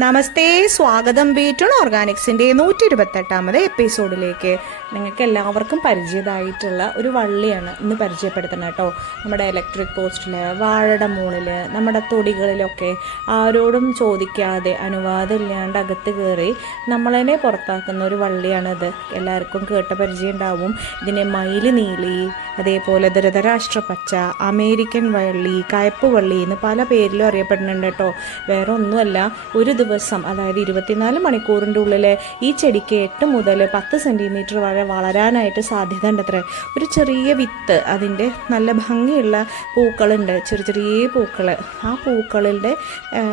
നമസ്തേ സ്വാഗതം ബീറ്റൺ ഓർഗാനിക്സിന്റെ നൂറ്റി ഇരുപത്തെട്ടാമത് എപ്പിസോഡിലേക്ക്. നിങ്ങൾക്ക് എല്ലാവർക്കും പരിചയതായിട്ടുള്ള ഒരു വള്ളിയാണ് ഇന്ന് പരിചയപ്പെടുത്തുന്നത് കേട്ടോ. നമ്മുടെ ഇലക്ട്രിക് പോസ്റ്റിൽ വാഴയുടെ മുകളിൽ നമ്മുടെ തൊടികളിലൊക്കെ ആരോടും ചോദിക്കാതെ അനുവാദം ഇല്ലാണ്ട് അകത്ത് കയറി നമ്മളതിനെ പുറത്താക്കുന്ന ഒരു വള്ളിയാണിത്. എല്ലാവർക്കും കേട്ട പരിചയം ഉണ്ടാവും. ഇതിനെ മയിൽ നീലി അതേപോലെ ധൃതരാഷ്ട്ര പച്ച അമേരിക്കൻ വള്ളി കയപ്പ് വള്ളി എന്ന് പല പേരിലും അറിയപ്പെടുന്നുണ്ട് കേട്ടോ. വേറെ ഒന്നുമല്ല ഒരു ദിവസം അതായത് ഇരുപത്തിനാല് മണിക്കൂറിന്റെ ഉള്ളിൽ ഈ ചെടിക്ക് എട്ട് മുതൽ പത്ത് സെന്റിമീറ്റർ വരെ വളരാനായിട്ട് സാധ്യത ഉണ്ട് അത്രേ ഒരു ചെറിയ വിത്ത് അതിന്റെ നല്ല ഭംഗിയുള്ള പൂക്കളുണ്ട് ചെറിയ ചെറിയ പൂക്കൾ ആ പൂക്കളുടെ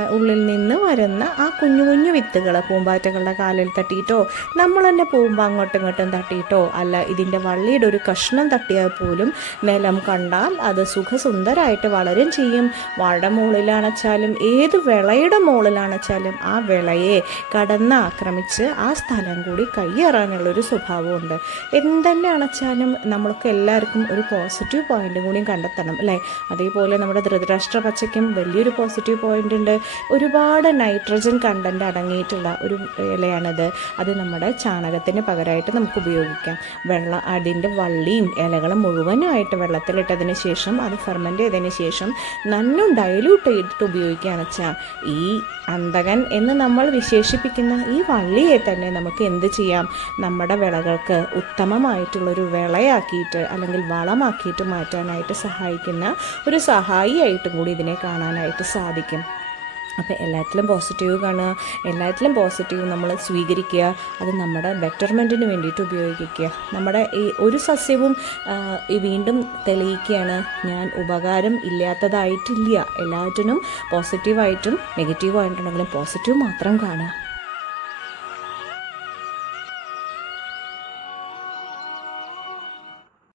ഉള്ളിൽ നിന്ന് വരുന്ന ആ കുഞ്ഞു കുഞ്ഞു വിത്തുകൾ പൂമ്പാറ്റകളുടെ കാലിൽ തട്ടിയിട്ടോ നമ്മൾ തന്നെ പൂമ്പ അങ്ങോട്ടും ഇങ്ങോട്ടും തട്ടിയിട്ടോ അല്ല ഇതിന്റെ വള്ളിയുടെ ഒരു കഷ്ണം തട്ടിയാൽ പോലും നിലം കണ്ടാൽ അത് സുഖസുന്ദരമായിട്ട് വളരും ചെയ്യും. വാഴ മുകളിലാണെച്ചാലും ഏത് വിളയുടെ മുകളിലാണെച്ചാലും ആ വിളയെ കടന്ന് ആക്രമിച്ച് ആ സ്ഥലം കൂടി കയ്യേറാനുള്ളൊരു സ്വഭാവമുണ്ട്. എന്തെന്നെ അണച്ചാലും നമ്മൾക്ക് എല്ലാവർക്കും ഒരു പോസിറ്റീവ് പോയിന്റും കൂടിയും കണ്ടെത്തണം അല്ലേ? അതേപോലെ നമ്മുടെ ധൃതരാഷ്ട്ര പച്ചയ്ക്കും വലിയൊരു പോസിറ്റീവ് പോയിന്റ് ഉണ്ട്. ഒരുപാട് നൈട്രജൻ കണ്ടന്റ് അടങ്ങിയിട്ടുള്ള ഒരു ഇലയാണിത്. അത് നമ്മുടെ ചാണകത്തിന് പകരമായിട്ട് നമുക്ക് ഉപയോഗിക്കാം. വെള്ള അതിന്റെ വള്ളിയും ഇലകളും മുഴുവനുമായിട്ട് വെള്ളത്തിലിട്ടതിന് ശേഷം അത് ഫെർമെന്റ് ചെയ്തതിന് ശേഷം നന്നും ഡയലൂട്ട് ചെയ്തിട്ട് ഉപയോഗിക്കുകയാണ് വെച്ചാൽ ഈ അന്തകൻ എന്ന് നമ്മൾ വിശേഷിപ്പിക്കുന്ന ഈ വള്ളിയെ തന്നെ നമുക്ക് എന്ത് ചെയ്യാം? നമ്മുടെ വിളകൾക്ക് ഉത്തമമായിട്ടുള്ളൊരു വിളയാക്കിയിട്ട് അല്ലെങ്കിൽ വളമാക്കിയിട്ട് മാറ്റാനായിട്ട് സഹായിക്കുന്ന ഒരു സഹായിയായിട്ടും കൂടി ഇതിനെ കാണാനായിട്ട് സാധിക്കും. അപ്പോൾ എല്ലാത്തിലും പോസിറ്റീവ് കാണുക എല്ലാറ്റിലും പോസിറ്റീവ് നമ്മൾ സ്വീകരിക്കുക അത് നമ്മുടെ ബെറ്റർമെന്റിന് വേണ്ടിയിട്ട് ഉപയോഗിക്കുക. നമ്മുടെ ഈ ഒരു സസ്യവും വീണ്ടും തെളിയിക്കുകയാണ് ഞാൻ ഉപകാരം ഇല്ലാത്തതായിട്ടില്ല. എല്ലാറ്റിനും പോസിറ്റീവായിട്ടും നെഗറ്റീവായിട്ടുണ്ടെങ്കിലും പോസിറ്റീവ് മാത്രം കാണുക.